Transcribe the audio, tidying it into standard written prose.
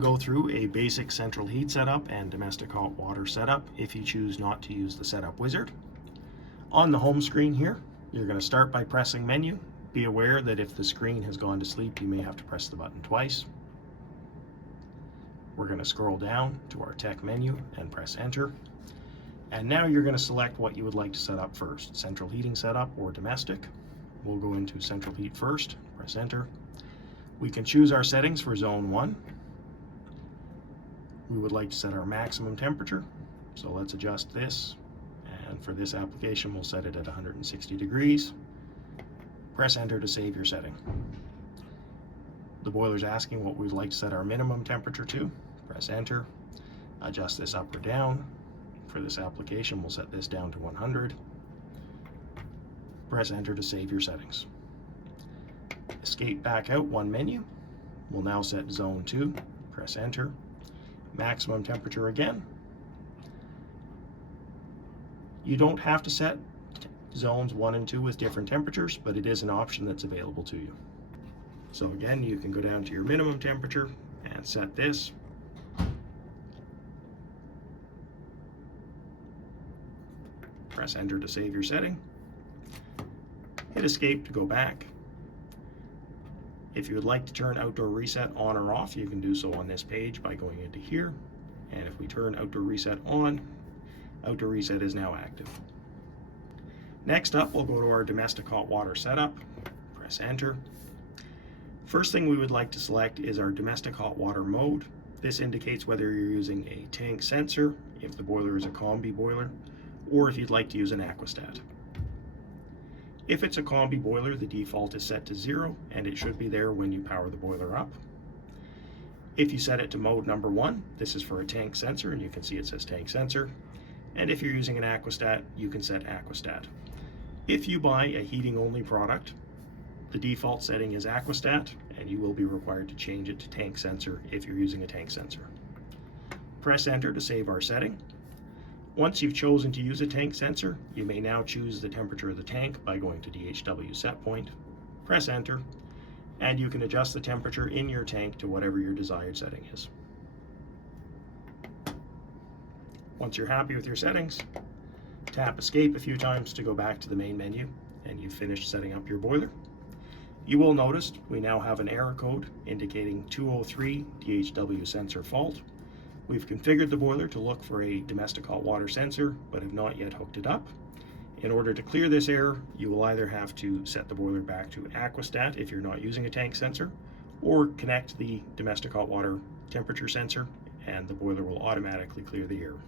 go through a basic central heat setup and domestic hot water setup if you choose not to use the setup wizard. On the home screen here, you're going to start by pressing menu. Be aware that if the screen has gone to sleep, you may have to press the button twice. We're going to scroll down to our tech menu and press enter. And now you're going to select what you would like to set up first, central heating setup or domestic. We'll go into central heat first, press enter. We can choose our settings for zone 1. We would like to set our maximum temperature, so let's adjust this, and for this application we'll set it at 160 degrees. Press enter to save your setting. The boiler's asking what we'd like to set our minimum temperature to. Press enter, adjust this up or down. For this application we'll set this down to 100. Press enter to save your settings. Escape back out one menu. We'll now set zone 2. Press enter. Maximum temperature again. You don't have to set zones 1 and 2 with different temperatures, but it is an option that's available to you. So again, you can go down to your minimum temperature and set this. Press enter to save your setting. Hit escape to go back. If you would like to turn outdoor reset on or off, you can do so on this page by going into here. And if we turn outdoor reset on, outdoor reset is now active. Next up, we'll go to our domestic hot water setup. Press enter. First thing we would like to select is our domestic hot water mode. This indicates whether you're using a tank sensor, if the boiler is a combi boiler, or if you'd like to use an aquastat. If it's a combi boiler, the default is set to 0, and it should be there when you power the boiler up. If you set it to mode number 1, this is for a tank sensor, and you can see it says tank sensor. And if you're using an aquastat, you can set aquastat. If you buy a heating only product, the default setting is aquastat, and you will be required to change it to tank sensor if you're using a tank sensor. Press enter to save our setting. Once you've chosen to use a tank sensor, you may now choose the temperature of the tank by going to DHW Setpoint. Press enter, and you can adjust the temperature in your tank to whatever your desired setting is. Once you're happy with your settings, tap escape a few times to go back to the main menu, and you've finished setting up your boiler. You will notice we now have an error code indicating 203 DHW sensor fault. We've configured the boiler to look for a domestic hot water sensor, but have not yet hooked it up. In order to clear this error, you will either have to set the boiler back to aquastat if you're not using a tank sensor, or connect the domestic hot water temperature sensor, and the boiler will automatically clear the error.